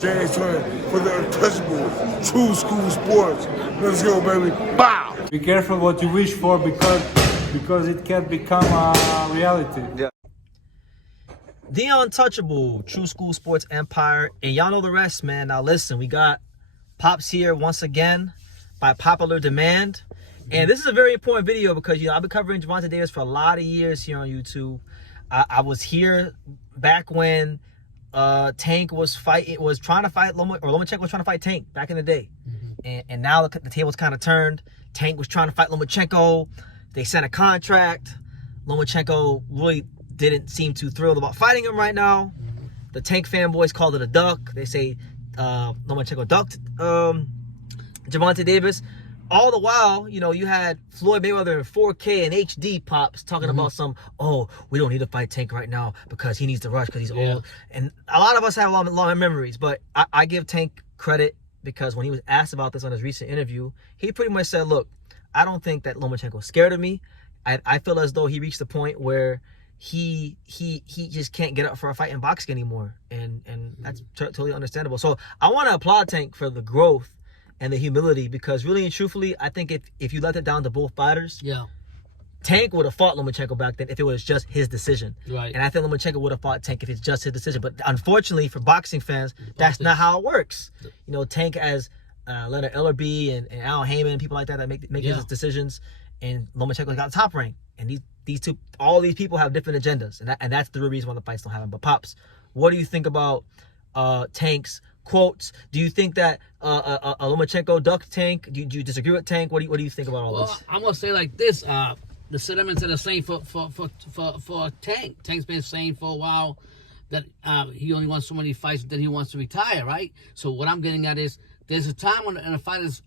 James Turner for the untouchable, true school sports. Let's go, baby. Bow! Be careful what you wish for because it can become a reality. Yeah. The untouchable, true school sports empire. And y'all know the rest, man. Now listen, we got Pops here once again by popular demand. And this is a very important video because, I've been covering Gervonta Davis for a lot of years here on YouTube. I was here back when Tank was trying to fight Lomachenko was trying to fight Tank back in the day. And now the table's kind of turned. Tank was trying to fight Lomachenko. They sent a contract. Lomachenko really didn't seem too thrilled about fighting him right now. The Tank fanboys called it a duck. They say Lomachenko ducked Gervonta Davis. All the while, you had Floyd Mayweather in 4K and HD Pops talking about we don't need to fight Tank right now because he needs to rush because he's old. And a lot of us have long memories, but I give Tank credit because when he was asked about this on his recent interview, he pretty much said, look, I don't think that Lomachenko is scared of me. I feel as though he reached the point where he just can't get up for a fight in boxing anymore. And that's totally understandable. So I want to applaud Tank for the growth and the humility, because really and truthfully, I think if you left it down to both fighters, Tank would have fought Lomachenko back then if it was just his decision. Right. And I think Lomachenko would have fought Tank if it's just his decision. But unfortunately for boxing fans, that's not how it works. Tank has Leonard Ellerby and Al Heyman and people like that make his decisions, and Lomachenko got top rank. And all these people have different agendas, and that's the real reason why the fights don't happen. But Pops, what do you think about Tank's quotes? Do you think that Lomachenko ducked Tank? Do you disagree with Tank? What do you think about all this? I'm gonna say like this: the sentiments are the same for Tank. Tank's been saying for a while that he only wants so many fights, that he wants to retire, right? So what I'm getting at is there's a time when a fight is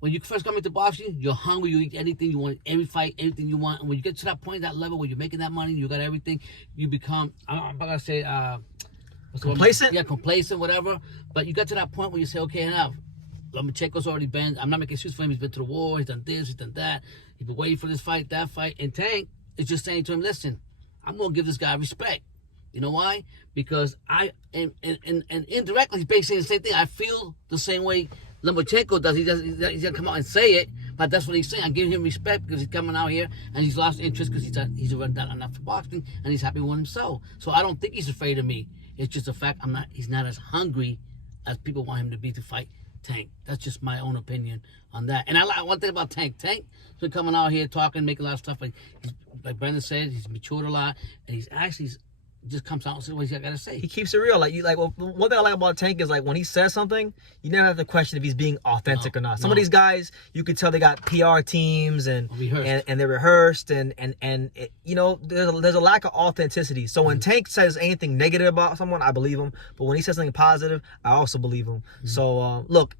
when you first come into boxing, you're hungry, you eat anything, you want every fight, anything you want. And when you get to that point, that level where you're making that money, you got everything, you become, I'm not gonna say complacent? Yeah, complacent, whatever. But you get to that point where you say, okay, enough. Lomachenko's already been, I'm not making excuses for him, he's been to the war, he's done this, he's done that. He's been waiting for this fight, that fight. And Tank is just saying to him, listen, I'm going to give this guy respect. You know why? Because and indirectly, he's basically saying the same thing. I feel the same way Lomachenko does. He's going to come out and say it, but that's what he's saying. I'm giving him respect because he's coming out here and he's lost interest because he's already done enough for boxing and he's happy with himself. So I don't think he's afraid of me. It's just a fact he's not as hungry as people want him to be to fight Tank. That's just my own opinion on that. And I like one thing about Tank. Tank's been coming out here talking, making a lot of stuff. Like Brendan said, he's matured a lot, and he's actually just comes out and says what he's got to say. He keeps it real. One thing I like about Tank is when he says something, you never have to question if he's being authentic or not. Some of these guys, you could tell they got PR teams and they're rehearsed and there's a lack of authenticity. So when Tank says anything negative about someone, I believe him. But when he says something positive, I also believe him. So look,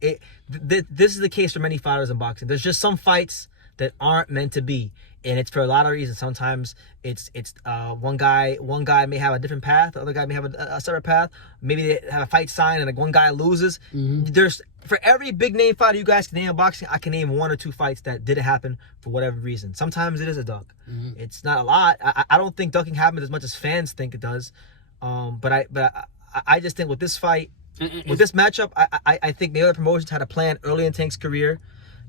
this is the case for many fighters in boxing. There's just some fights that aren't meant to be, and it's for a lot of reasons. Sometimes it's one guy may have a different path, the other guy may have a separate path. Maybe they have a fight sign and one guy loses. There's, for every big name fighter you guys can name in boxing, I can name one or two fights that didn't happen for whatever reason. Sometimes it is a duck. It's not a lot. I don't think ducking happens as much as fans think it does. But I just think with this fight, with this matchup, I think the other promotions had a plan early in Tank's career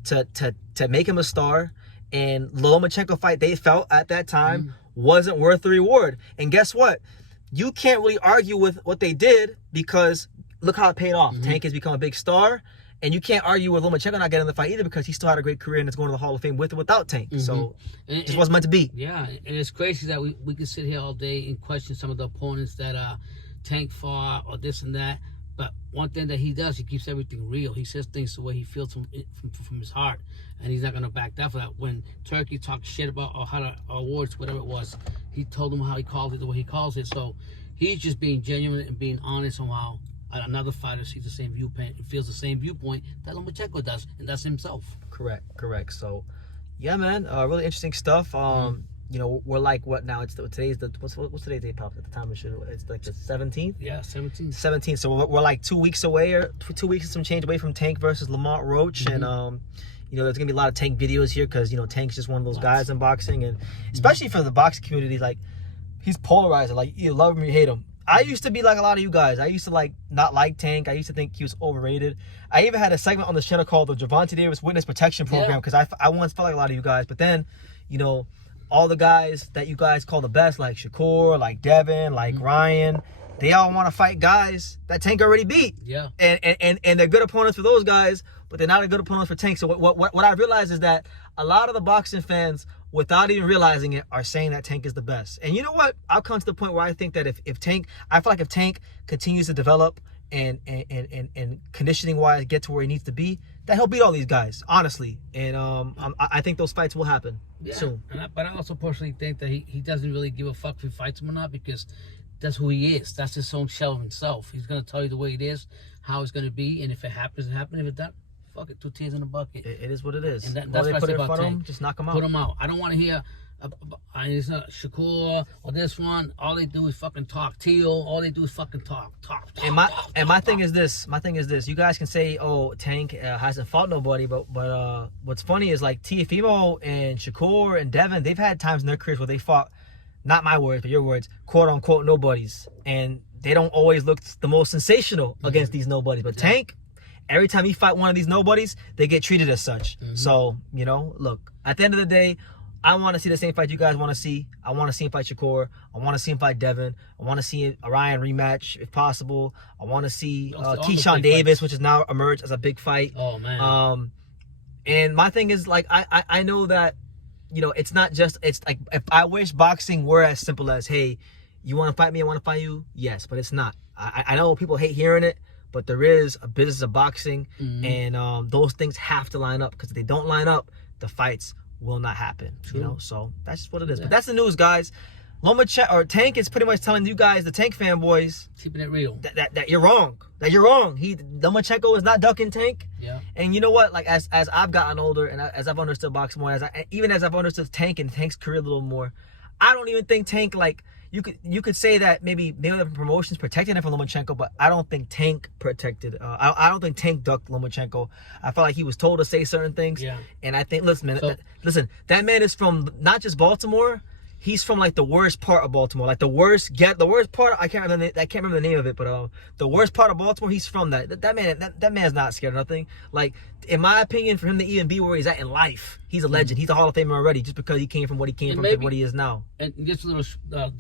to make him a star, and the Lomachenko fight they felt at that time wasn't worth the reward. And guess what? You can't really argue with what they did because look how it paid off. Tank has become a big star, and you can't argue with Lomachenko not getting the fight either because he still had a great career and is going to the Hall of Fame with or without Tank. So it just wasn't meant to be. Yeah, and it's crazy that we can sit here all day and question some of the opponents that Tank fought or this and that. But one thing that he does, he keeps everything real. He says things the way he feels from his heart, and he's not gonna back down for that. When Turkey talked shit about or how the awards, whatever it was, he told him how he called it the way he calls it. So he's just being genuine and being honest on how another fighter sees the same viewpoint and feels the same viewpoint that Lomachenko does, and that's himself. Correct. So yeah, man, really interesting stuff. We're like, what now? What's today's date, Pop? At the time of the show, it's like the 17th. Yeah, 17th. 17th. So we're like 2 weeks away, or 2 weeks and some change away from Tank versus Lamont Roach, and there's gonna be a lot of Tank videos here because Tank's just one of those guys in boxing, and especially for the boxing community, like he's polarizing. Like you love him or you hate him. I used to be like a lot of you guys. I used to like not like Tank. I used to think he was overrated. I even had a segment on the channel called the Gervonta Davis Witness Protection Program because I once felt like a lot of you guys. But then, you know, all the guys that you guys call the best, like Shakur, like Devin, like Ryan, they all want to fight guys that Tank already beat. Yeah. And they're good opponents for those guys, but they're not a good opponent for Tank. So what I realized is that a lot of the boxing fans, without even realizing it, are saying that Tank is the best. And you know what? I'll come to the point where I think that if Tank, I feel like if Tank continues to develop and conditioning wise get to where he needs to be, that he'll beat all these guys, honestly. And I think those fights will happen soon. But I also personally think that he doesn't really give a fuck if he fights him or not, because that's who he is. That's his own shell of himself. He's gonna tell you the way it is, how it's gonna be, and if it happens, it happens. If it doesn't, fuck it, 2 tears in the bucket. It is what it is. And that's what I say about Tank. Just knock him out. Put him out. I don't want to hear it's not Shakur or this one. All they do is fucking talk. Teal. All they do is fucking talk. My thing is this. You guys can say, oh, Tank hasn't fought nobody, but what's funny is like Tiafimo and Shakur and Devin, they've had times in their careers where they fought, not my words, but your words, quote unquote nobodies, and they don't always look the most sensational against these nobodies. But Tank, every time he fight one of these nobodies, they get treated as such. So, you know, look, at the end of the day, I want to see the same fight you guys want to see. I want to see him fight Shakur. I want to see him fight Devin. I want to see a Ryan rematch if possible. I want to see Keyshawn Davis, which has now emerged as a big fight. Oh, man. And my thing is, like, I know that, you know, it's not just, it's like, if I wish boxing were as simple as, hey, you want to fight me, I want to fight you? Yes, but it's not. I know people hate hearing it, but there is a business of boxing, and those things have to line up, because if they don't line up, the fights will not happen. True. You know, so that's just what it is. But that's the news, guys. Tank is pretty much telling you guys, the Tank fanboys, keeping it real, that you're wrong. That you're wrong. Lomachenko is not ducking Tank. Yeah. And you know what? Like as I've gotten older and as I've understood boxing more, even as I've understood Tank and Tank's career a little more, I don't even think Tank, like, you could say that maybe the promotions protected him from Lomachenko, but I don't think Tank protected. I don't think Tank ducked Lomachenko. I felt like he was told to say certain things. Yeah. And I think, listen, man, that man is from not just Baltimore. He's from like the worst part of Baltimore, like the worst part. I can't remember the name of it, but the worst part of Baltimore. He's from that. That man's not scared of nothing. Like, in my opinion, for him to even be where he's at in life, he's a legend. He's a Hall of Famer already, just because he came from what he came from to what he is now. And just a little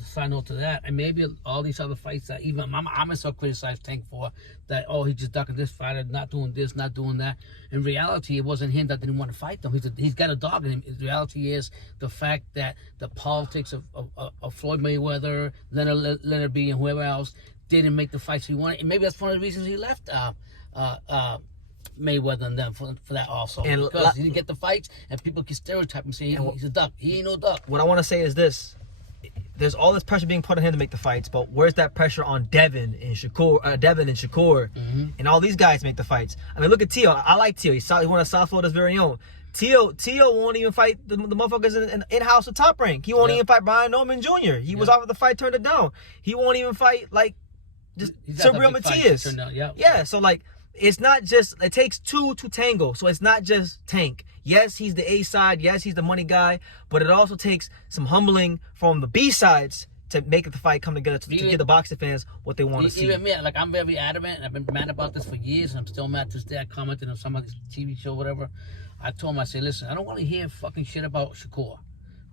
side note to that, and maybe all these other fights that even I myself criticized Tank for, that, oh, he's just ducking this fighter, not doing this, not doing that. In reality, it wasn't him that didn't want to fight them. He's got a dog in him. The reality is the fact that the politics of Floyd Mayweather, Leonard B, and whoever else didn't make the fights he wanted. And maybe that's one of the reasons he left Mayweather and them for that also. And because he didn't get the fights, and people can stereotype him saying he's a duck. He ain't no duck. What I want to say is this. There's all this pressure being put on him to make the fights, but where's that pressure on Devin and Shakur, and all these guys to make the fights? I mean, look at Tio. I like Tio. He's one of South Florida's very own. Tio won't even fight the motherfuckers in-house with Top Rank. He won't even fight Brian Norman Jr. He was offered the fight, turned it down. He won't even fight, like, just Subriel Matias. Yeah, so, like, it's not just, it takes two to tango. So it's not just Tank. Yes, he's the A side. Yes, he's the money guy. But it also takes some humbling from the B sides to make the fight come together, to give the boxing fans what they want to see. Even me, like, I'm very adamant, and I've been mad about this for years, and I'm still mad to this day. I commented on some of this TV show, whatever. I told him, I said, listen, I don't want to hear fucking shit about Shakur,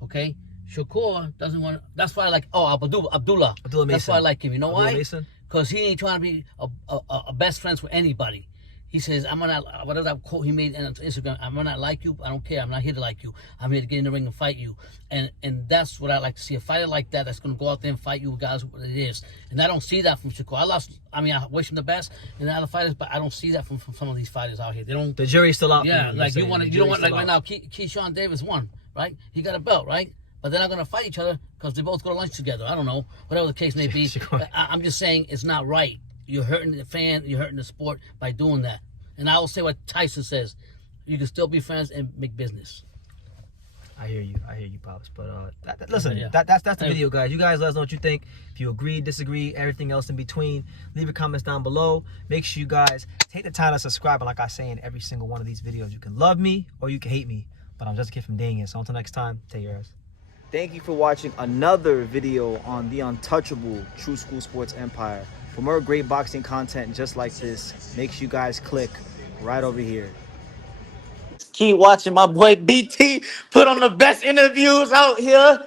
okay? Shakur doesn't want to, that's why I like, Abdullah Mason. That's why I like him. You know why? Because he ain't trying to be a best friends with anybody. He says, I'm gonna, whatever that quote he made on Instagram, I'm gonna like you, I don't care, I'm not here to like you. I'm here to get in the ring and fight you. And that's what I like to see, a fighter like that that's gonna go out there and fight you regardless of what it is. And I don't see that from Shakur. I wish him the best in the other fighters, but I don't see that from some of these fighters out here. They don't. The jury's still out. Yeah, like you don't want, like right now, Keyshawn Davis won, right? He got a belt, right? But they're not going to fight each other because they both go to lunch together. I don't know. Whatever the case may be. I'm just saying it's not right. You're hurting the fan. You're hurting the sport by doing that. And I will say what Tyson says. You can still be friends and make business. I hear you, Pops. But listen, that's the video, guys. You guys let us know what you think. If you agree, disagree, everything else in between, leave your comments down below. Make sure you guys take the time to subscribe. And like I say in every single one of these videos, you can love me or you can hate me. But I'm just a kid from Didnt. So until next time, take your ass. Thank you for watching another video on the untouchable True School Sports Empire. For more great boxing content just like this, make sure you guys click right over here. Keep watching my boy BT put on the best interviews out here.